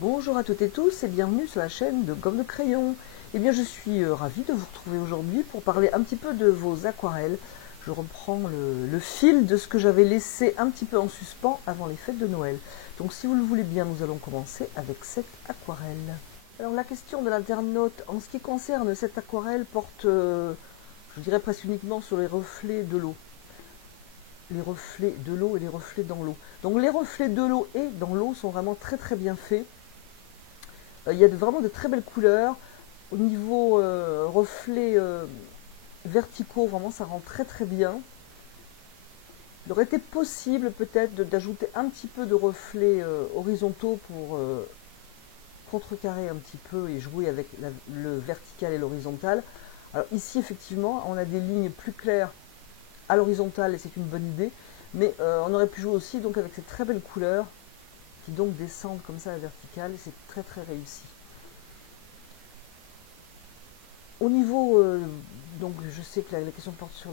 Bonjour à toutes et tous et bienvenue sur la chaîne de Gomme de Crayon. Eh bien je suis ravie de vous retrouver aujourd'hui pour parler un petit peu de vos aquarelles. Je reprends le fil de ce que j'avais laissé un petit peu en suspens avant les fêtes de Noël. Donc si vous le voulez bien, nous allons commencer avec cette aquarelle. Alors la question de l'internaute en ce qui concerne cette aquarelle porte, je dirais presque uniquement sur les reflets de l'eau. Les reflets de l'eau et les reflets dans l'eau. Donc les reflets de l'eau et dans l'eau sont vraiment très bien faits. Il y a vraiment de très belles couleurs. Au niveau reflets verticaux, vraiment ça rend très bien. Il aurait été possible peut-être d'ajouter un petit peu de reflets horizontaux pour contrecarrer un petit peu et jouer avec le vertical et l'horizontal. Alors ici effectivement on a des lignes plus claires à l'horizontale et c'est une bonne idée. Mais on aurait pu jouer aussi donc avec ces très belles couleurs qui donc descendent comme ça à la verticale. C'est très réussi. Au niveau, donc je sais que la question porte sur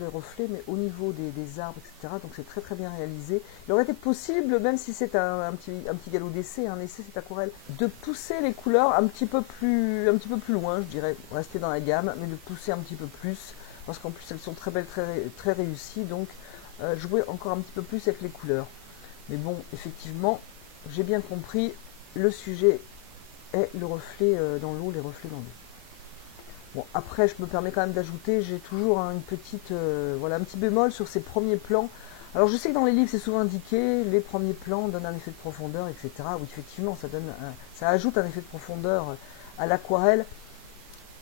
les reflets, mais au niveau des arbres, etc., donc c'est très bien réalisé. Il aurait été possible, même si c'est un petit galop d'essai, un essai cette aquarelle, de pousser les couleurs un petit peu plus loin, je dirais, rester dans la gamme, mais de pousser un petit peu plus, parce qu'en plus elles sont très belles, très réussies, donc jouer encore un petit peu plus avec les couleurs. Mais bon, effectivement, j'ai bien compris, le sujet est le reflet dans l'eau, les reflets dans l'eau. Bon, après, je me permets quand même d'ajouter, j'ai toujours une petite, voilà, un petit bémol sur ces premiers plans. Alors, je sais que dans les livres, c'est souvent indiqué, les premiers plans donnent un effet de profondeur, etc. Oui, effectivement, ça ajoute un effet de profondeur à l'aquarelle.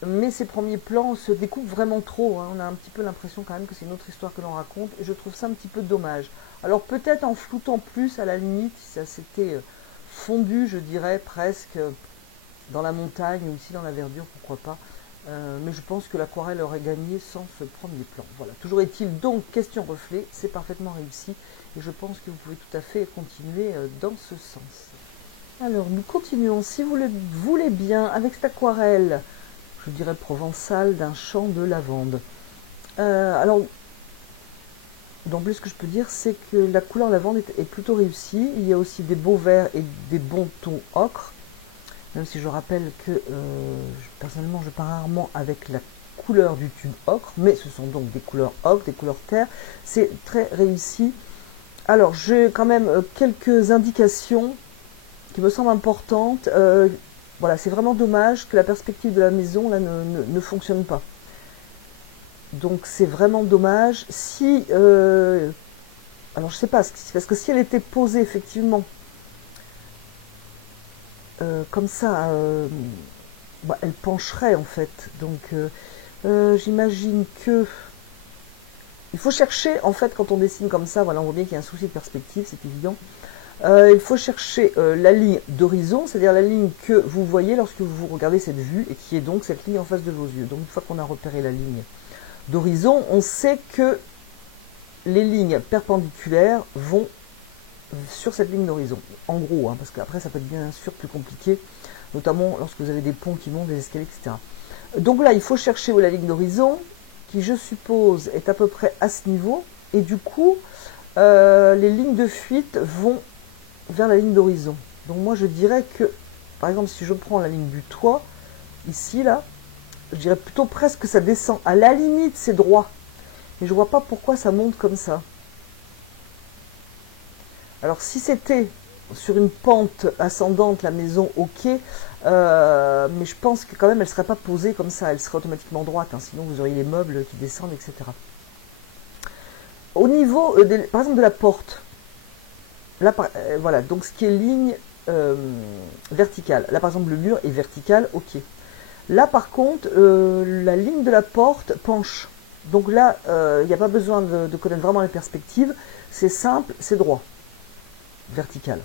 Mais ces premiers plans se découpent vraiment trop. Hein. On a un petit peu l'impression quand même que c'est une autre histoire que l'on raconte. Et je trouve ça un petit peu dommage. Alors, peut-être en floutant plus, à la limite, si ça s'était fondu, je dirais, presque dans la montagne ou ici dans la verdure, pourquoi pas. Mais je pense que l'aquarelle aurait gagné sans ce premier plan. Voilà. Toujours est-il donc, question reflet, c'est parfaitement réussi. Et je pense que vous pouvez tout à fait continuer dans ce sens. Alors, nous continuons, si vous le voulez bien, avec cette aquarelle, je dirais provençale, d'un champ de lavande. Alors, d'emblée, ce que je peux dire, c'est que la couleur lavande est plutôt réussie. Il y a aussi des beaux verts et des bons tons ocre. Même si je rappelle que personnellement je pars rarement avec la couleur du tube ocre, mais ce sont donc des couleurs ocre, des couleurs terre, c'est très réussi. Alors j'ai quand même quelques indications qui me semblent importantes. Voilà, c'est vraiment dommage que la perspective de la maison là ne fonctionne pas. Donc c'est vraiment dommage. Si alors je sais pas, parce que si elle était posée effectivement comme ça, bah, elle pencherait en fait. Donc j'imagine que il faut chercher en fait quand on dessine comme ça, voilà, on voit bien qu'il y a un souci de perspective, c'est évident. Il faut chercher la ligne d'horizon, c'est-à-dire la ligne que vous voyez lorsque vous regardez cette vue et qui est donc cette ligne en face de vos yeux. Donc une fois qu'on a repéré la ligne d'horizon, on sait que les lignes perpendiculaires vont sur cette ligne d'horizon, en gros, hein, parce qu'après ça peut être bien sûr plus compliqué, notamment lorsque vous avez des ponts qui montent, des escaliers, etc. Donc là, il faut chercher où la ligne d'horizon, qui je suppose est à peu près à ce niveau, et du coup, les lignes de fuite vont vers la ligne d'horizon. Donc moi je dirais que, par exemple, si je prends la ligne du toit, ici, là, je dirais plutôt presque que ça descend. À la limite, c'est droit, mais je vois pas pourquoi ça monte comme ça. Alors si c'était sur une pente ascendante, la maison, ok, mais je pense que quand même elle ne serait pas posée comme ça, elle serait automatiquement droite, hein, sinon vous auriez les meubles qui descendent, etc. Au niveau, par exemple, de la porte, là, voilà, donc ce qui est ligne verticale, là par exemple le mur est vertical, ok. Là par contre, la ligne de la porte penche, donc là, il n'y a pas besoin de connaître vraiment les perspectives, c'est simple, c'est droit. Verticale,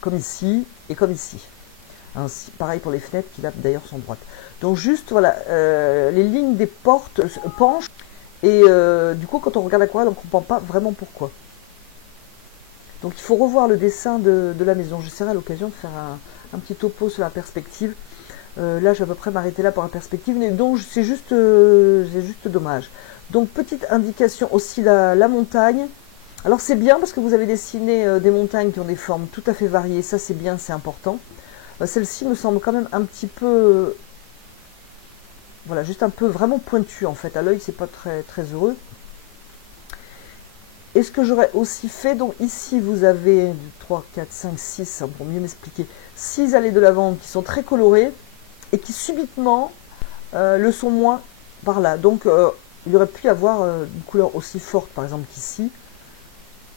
comme ici et comme ici. Ainsi, pareil pour les fenêtres qui là d'ailleurs sont droites. Donc juste voilà, les lignes des portes penchent et du coup quand on regarde l'aquarelle on ne comprend pas vraiment pourquoi. Donc il faut revoir le dessin de la maison. J'essaierai à l'occasion de faire un petit topo sur la perspective. Là je vais à peu près m'arrêter là pour la perspective, mais donc c'est juste dommage. Donc petite indication aussi la montagne. Alors c'est bien parce que vous avez dessiné des montagnes qui ont des formes tout à fait variées, ça c'est bien, c'est important. Celle-ci me semble quand même un petit peu, voilà, juste un peu vraiment pointue en fait. À l'œil, c'est pas très, très heureux. Et ce que j'aurais aussi fait, donc ici vous avez 3, 4, 5, 6, pour mieux m'expliquer, 6 allées de lavande qui sont très colorées et qui subitement le sont moins par là. Donc il aurait pu y avoir une couleur aussi forte par exemple qu'ici,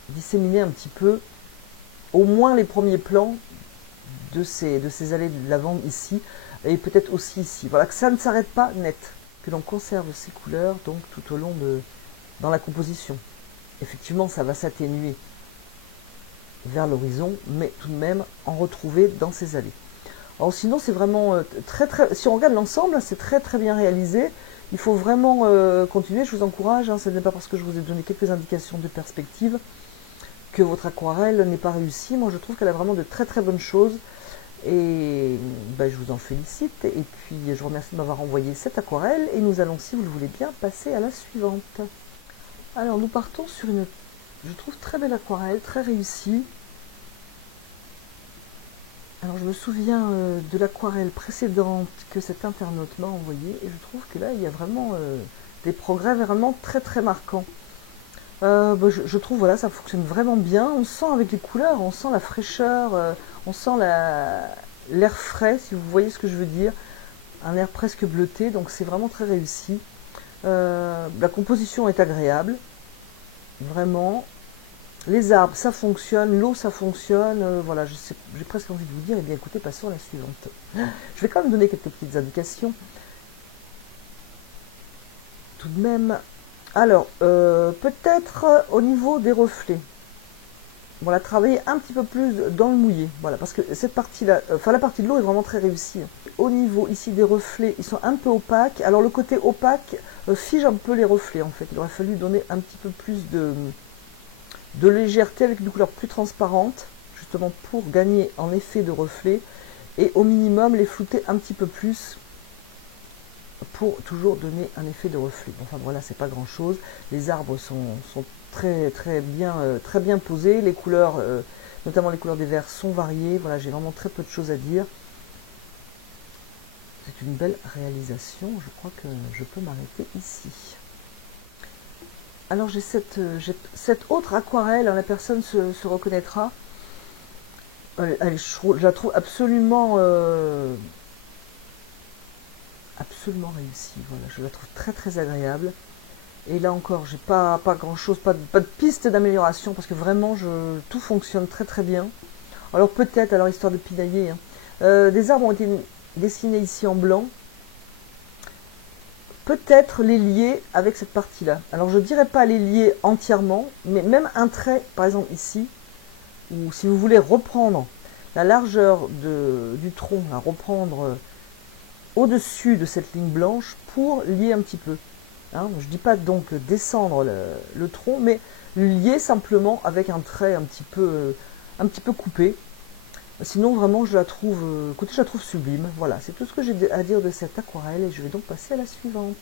disséminer un petit peu au moins les premiers plans de ces allées de lavande ici, et peut-être aussi ici. Voilà, que ça ne s'arrête pas net, que l'on conserve ces couleurs donc tout au long dans la composition. Effectivement, ça va s'atténuer vers l'horizon, mais tout de même en retrouver dans ces allées. Alors sinon, c'est vraiment si on regarde l'ensemble, c'est très très bien réalisé. Il faut vraiment continuer, je vous encourage, hein, ce n'est pas parce que je vous ai donné quelques indications de perspective que votre aquarelle n'est pas réussie. Moi, je trouve qu'elle a vraiment de très très bonnes choses. Et ben, je vous en félicite. Et puis, je vous remercie de m'avoir envoyé cette aquarelle. Et nous allons, si vous le voulez bien, passer à la suivante. Alors, nous partons sur une, je trouve, très belle aquarelle, très réussie. Alors, je me souviens de l'aquarelle précédente que cet internaute m'a envoyée. Et je trouve que là, il y a vraiment des progrès vraiment très très marquants. Je trouve, voilà, ça fonctionne vraiment bien. On sent avec les couleurs, on sent la fraîcheur, on sent l'air frais, si vous voyez ce que je veux dire. Un air presque bleuté, donc c'est vraiment très réussi. La composition est agréable, vraiment. Les arbres, ça fonctionne. L'eau, ça fonctionne. Voilà, j'ai presque envie de vous dire, eh bien écoutez, passons à la suivante. Je vais quand même donner quelques petites indications. Tout de même... Alors, peut-être au niveau des reflets, voilà, travailler un petit peu plus dans le mouillé, voilà, parce que cette partie-là, enfin la partie de l'eau est vraiment très réussie. Au niveau ici des reflets, ils sont un peu opaques. Alors le côté opaque fige un peu les reflets en fait. Il aurait fallu donner un petit peu plus de légèreté avec une couleur plus transparente, justement pour gagner en effet de reflet, et au minimum les flouter un petit peu plus, pour toujours donner un effet de reflet. Enfin voilà, c'est pas grand chose. Les arbres sont très bien posés. Les couleurs, notamment les couleurs des verts, sont variées. Voilà, j'ai vraiment très peu de choses à dire. C'est une belle réalisation. Je crois que je peux m'arrêter ici. Alors j'ai cette autre aquarelle, hein, la personne se reconnaîtra. Je la trouve absolument réussie. Voilà, je la trouve très agréable. Et là encore, j'ai pas grand chose, pas de piste d'amélioration parce que vraiment tout fonctionne très bien. Alors peut-être, alors histoire de pinailler, hein, des arbres ont été dessinés ici en blanc. Peut-être les lier avec cette partie-là. Alors je dirais pas les lier entièrement, mais même un trait, par exemple ici, ou si vous voulez reprendre la largeur du tronc, à reprendre au-dessus de cette ligne blanche pour lier un petit peu. Hein, je ne dis pas donc descendre le tronc, mais lier simplement avec un trait un petit peu coupé. Sinon, vraiment, je la trouve sublime. Voilà, c'est tout ce que j'ai à dire de cette aquarelle et je vais donc passer à la suivante.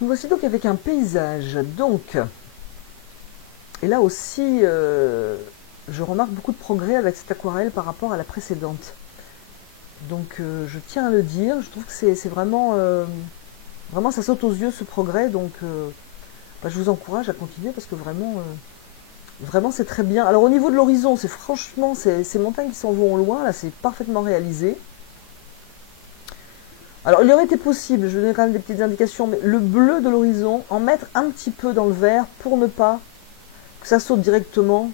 Nous voici donc avec un paysage. Donc, et là aussi, je remarque beaucoup de progrès avec cette aquarelle par rapport à la précédente. Donc, je tiens à le dire. Je trouve que c'est vraiment... Vraiment, ça saute aux yeux ce progrès, donc je vous encourage à continuer parce que vraiment c'est très bien. Alors au niveau de l'horizon, c'est franchement, ces montagnes qui s'en vont au loin, là c'est parfaitement réalisé. Alors il aurait été possible, je vais donner quand même des petites indications, mais le bleu de l'horizon, en mettre un petit peu dans le vert pour ne pas que ça saute directement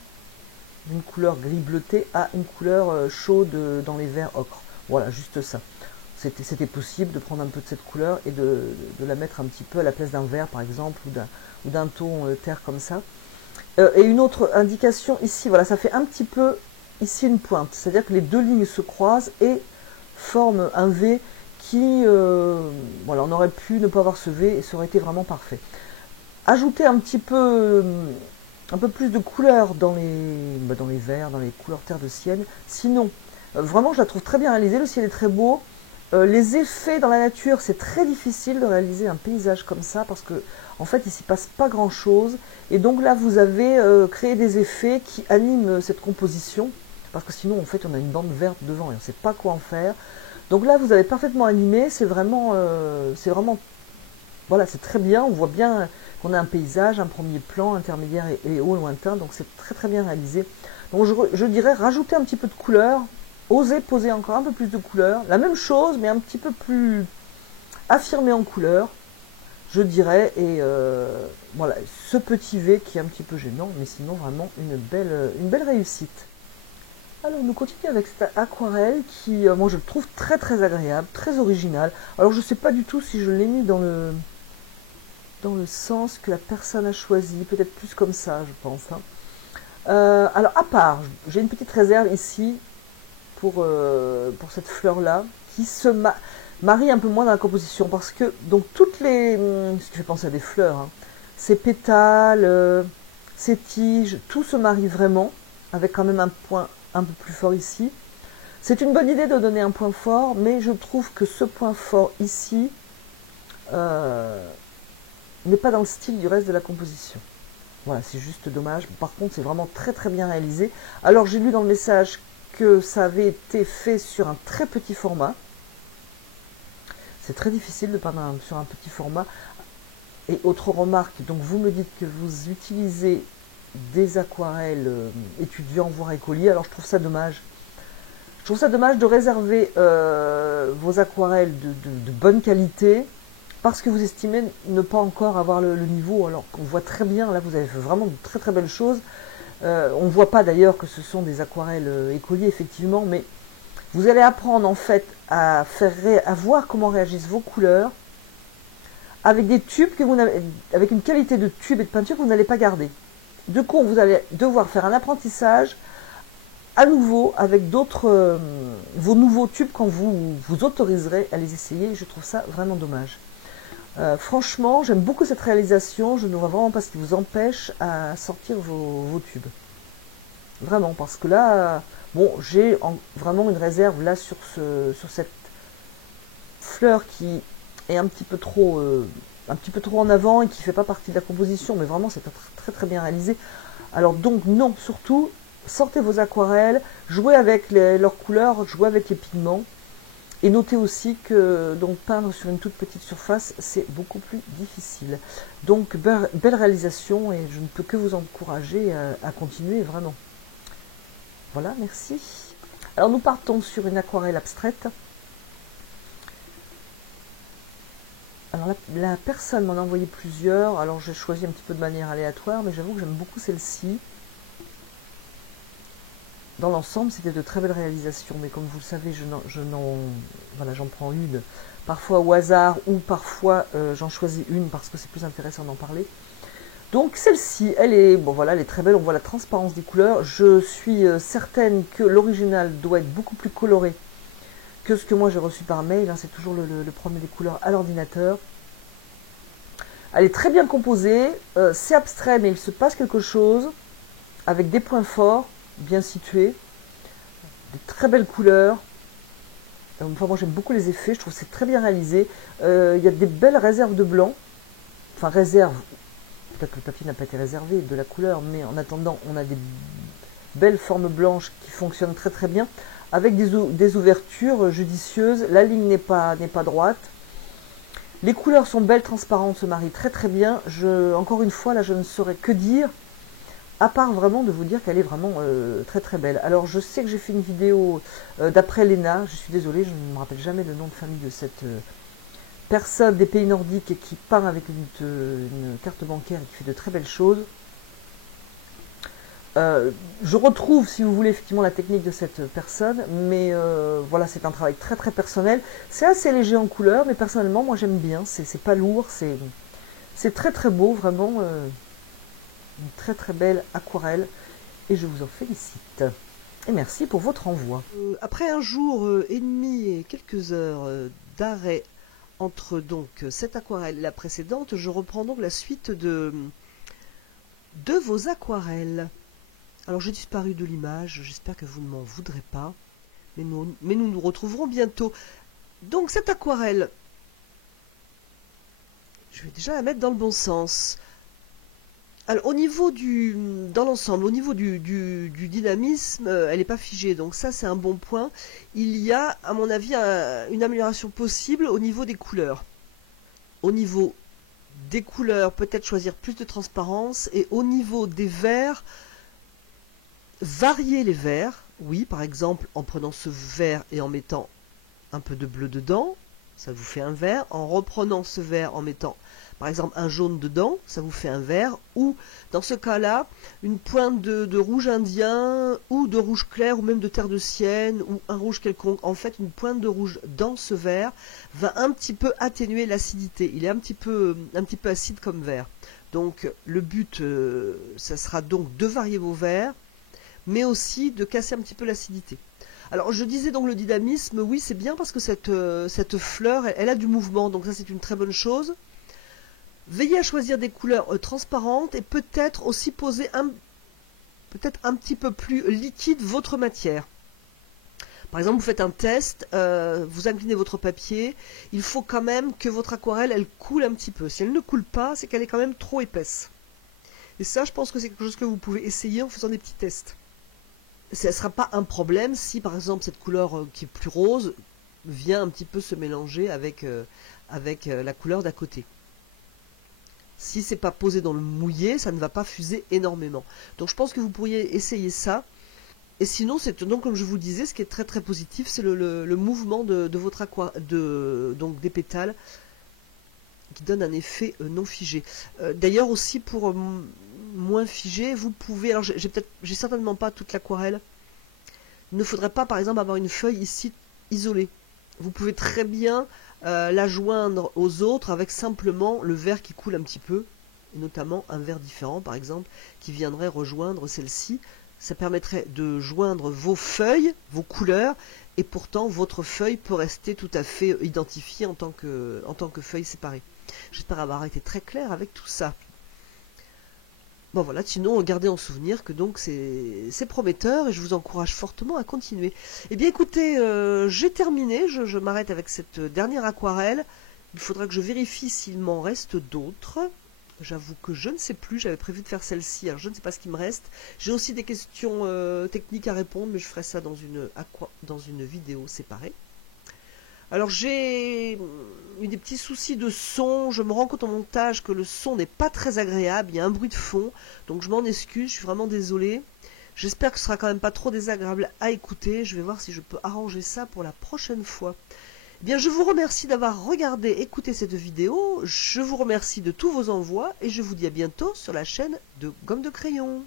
d'une couleur gris bleuté à une couleur chaude dans les verts ocre. Voilà, juste ça. C'était possible de prendre un peu de cette couleur et de la mettre un petit peu à la place d'un vert par exemple ou d'un ton terre comme ça. Et une autre indication ici, voilà, ça fait un petit peu ici une pointe, c'est-à-dire que les deux lignes se croisent et forment un V qui, voilà, on aurait pu ne pas avoir ce V et ça aurait été vraiment parfait. Ajouter un peu plus de couleur dans les verts, dans les couleurs terre de ciel, sinon, vraiment je la trouve très bien réalisée, le ciel est très beau. Les effets dans la nature, c'est très difficile de réaliser un paysage comme ça parce que en fait il s'y passe pas grand chose et donc là vous avez créé des effets qui animent cette composition parce que sinon en fait on a une bande verte devant et on ne sait pas quoi en faire. Donc là vous avez parfaitement animé, c'est vraiment voilà, c'est très bien, on voit bien qu'on a un paysage, un premier plan, intermédiaire et haut lointain, donc c'est très très bien réalisé. Donc je dirais rajouter un petit peu de couleur, oser poser encore un peu plus de couleur, la même chose mais un petit peu plus affirmé en couleur, je dirais, et voilà, ce petit V qui est un petit peu gênant, mais sinon vraiment une belle réussite. Alors nous continuons avec cette aquarelle qui, moi je le trouve très très agréable, très original. Alors je ne sais pas du tout si je l'ai mis dans le sens que la personne a choisi, peut-être plus comme ça je pense. Hein. Alors à part, j'ai une petite réserve ici pour cette fleur-là, qui se marie un peu moins dans la composition, parce que donc toutes les... ce qui fait penser à des fleurs, hein, ces pétales, ces tiges, tout se marie vraiment, avec quand même un point un peu plus fort ici. C'est une bonne idée de donner un point fort, mais je trouve que ce point fort ici n'est pas dans le style du reste de la composition. Voilà, c'est juste dommage. Par contre, c'est vraiment très très bien réalisé. Alors, j'ai lu dans le message que ça avait été fait sur un très petit format. C'est très difficile de peindre sur un petit format. Et autre remarque, donc vous me dites que vous utilisez des aquarelles étudiants, voire écoliers. Alors, je trouve ça dommage. Je trouve ça dommage de réserver vos aquarelles de bonne qualité parce que vous estimez ne pas encore avoir le niveau, alors qu'on voit très bien, là vous avez fait vraiment de très très belles choses. On ne voit pas d'ailleurs que ce sont des aquarelles écoliers effectivement, mais vous allez apprendre en fait à voir comment réagissent vos couleurs avec des tubes avec une qualité de tube et de peinture que vous n'allez pas garder. Du coup, vous allez devoir faire un apprentissage à nouveau avec vos nouveaux tubes quand vous vous autoriserez à les essayer. Je trouve ça vraiment dommage. Franchement, j'aime beaucoup cette réalisation. Je ne vois vraiment pas ce qui vous empêche à sortir vos tubes. Vraiment, parce que là, bon, j'ai vraiment une réserve là sur cette fleur qui est un petit peu trop en avant et qui ne fait pas partie de la composition. Mais vraiment, c'est très très bien réalisé. Alors donc, non, surtout, sortez vos aquarelles, jouez avec leurs couleurs, jouez avec les pigments. Et notez aussi que donc peindre sur une toute petite surface, c'est beaucoup plus difficile. Donc, belle réalisation et je ne peux que vous encourager à continuer vraiment. Voilà, merci. Alors, nous partons sur une aquarelle abstraite. Alors, la personne m'en a envoyé plusieurs. Alors, j'ai choisi un petit peu de manière aléatoire, mais j'avoue que j'aime beaucoup celle-ci. Dans l'ensemble, c'était de très belles réalisations, mais comme vous le savez, j'en prends une, parfois au hasard, ou parfois j'en choisis une parce que c'est plus intéressant d'en parler. Donc celle-ci, elle est très belle, on voit la transparence des couleurs. Je suis certaine que l'original doit être beaucoup plus coloré que ce que moi j'ai reçu par mail, hein, c'est toujours le premier des couleurs à l'ordinateur. Elle est très bien composée, c'est abstrait, mais il se passe quelque chose, avec des points forts, bien situé, des très belles couleurs. Enfin, moi j'aime beaucoup les effets, je trouve que c'est très bien réalisé. Il y a des belles réserves de blanc, enfin réserve, peut-être que le papier n'a pas été réservé de la couleur, mais en attendant on a des belles formes blanches qui fonctionnent très très bien, avec des ouvertures judicieuses, la ligne n'est pas droite. Les couleurs sont belles, transparentes, se marient très très bien. Encore une fois, là je ne saurais que dire, à part vraiment de vous dire qu'elle est vraiment très très belle. Alors je sais que j'ai fait une vidéo d'après Léna, je suis désolée, je ne me rappelle jamais le nom de famille de cette personne des pays nordiques qui peint avec une carte bancaire et qui fait de très belles choses. Je retrouve, si vous voulez, effectivement la technique de cette personne, mais voilà, c'est un travail très très personnel. C'est assez léger en couleur, mais personnellement, moi j'aime bien, c'est pas lourd, c'est très très beau, vraiment. Une très très belle aquarelle et je vous en félicite. Et merci pour votre envoi. Après un jour et demi et quelques heures d'arrêt entre donc cette aquarelle et la précédente, je reprends donc la suite de vos aquarelles. Alors j'ai disparu de l'image, j'espère que vous ne m'en voudrez pas, mais nous nous retrouverons bientôt. Donc cette aquarelle, je vais déjà la mettre dans le bon sens. Alors au niveau dans l'ensemble, au niveau du dynamisme, elle n'est pas figée, donc ça c'est un bon point. Il y a, à mon avis, une amélioration possible au niveau des couleurs. Au niveau des couleurs, peut-être choisir plus de transparence, et au niveau des verts, varier les verts. Oui, par exemple, en prenant ce vert et en mettant un peu de bleu dedans, ça vous fait un vert. En reprenant ce vert, en mettant par exemple un jaune dedans, ça vous fait un vert. Ou dans ce cas-là, une pointe de rouge indien, ou de rouge clair, ou même de terre de sienne, ou un rouge quelconque. En fait, une pointe de rouge dans ce vert va un petit peu atténuer l'acidité. Il est un petit peu acide comme vert. Donc le but, ça sera donc de varier vos verts, mais aussi de casser un petit peu l'acidité. Alors je disais donc le dynamisme, oui c'est bien parce que cette fleur, elle a du mouvement, donc ça c'est une très bonne chose. Veillez à choisir des couleurs transparentes et peut-être aussi poser peut-être un petit peu plus liquide votre matière. Par exemple, vous faites un test, vous inclinez votre papier, il faut quand même que votre aquarelle, elle coule un petit peu. Si elle ne coule pas, c'est qu'elle est quand même trop épaisse. Et ça, je pense que c'est quelque chose que vous pouvez essayer en faisant des petits tests. Ça ne sera pas un problème si par exemple cette couleur qui est plus rose vient un petit peu se mélanger avec la couleur d'à côté. Si c'est pas posé dans le mouillé, ça ne va pas fuser énormément. Donc je pense que vous pourriez essayer ça. Et sinon, c'est donc comme je vous disais, ce qui est très très positif, c'est le mouvement de votre donc des pétales qui donne un effet non figé. D'ailleurs aussi pour moins figé, vous pouvez, alors j'ai certainement pas toute l'aquarelle. Il ne faudrait pas par exemple avoir une feuille ici isolée. Vous pouvez très bien la joindre aux autres avec simplement le vert qui coule un petit peu, et notamment un vert différent par exemple qui viendrait rejoindre celle-ci. Ça permettrait de joindre vos feuilles, vos couleurs, et pourtant votre feuille peut rester tout à fait identifiée en tant que feuille séparée. J'espère avoir été très clair avec tout ça. Bon voilà, sinon gardez en souvenir que donc c'est prometteur et je vous encourage fortement à continuer. Eh bien écoutez, j'ai terminé, je m'arrête avec cette dernière aquarelle. Il faudra que je vérifie s'il m'en reste d'autres. J'avoue que je ne sais plus, j'avais prévu de faire celle-ci, alors je ne sais pas ce qu'il me reste. J'ai aussi des questions techniques à répondre, mais je ferai ça dans une vidéo séparée. Alors j'ai eu des petits soucis de son, je me rends compte en montage que le son n'est pas très agréable, il y a un bruit de fond, donc je m'en excuse, je suis vraiment désolée. J'espère que ce sera quand même pas trop désagréable à écouter, je vais voir si je peux arranger ça pour la prochaine fois. Eh bien, je vous remercie d'avoir regardé, écouté cette vidéo, je vous remercie de tous vos envois et je vous dis à bientôt sur la chaîne de Gomme de Crayon.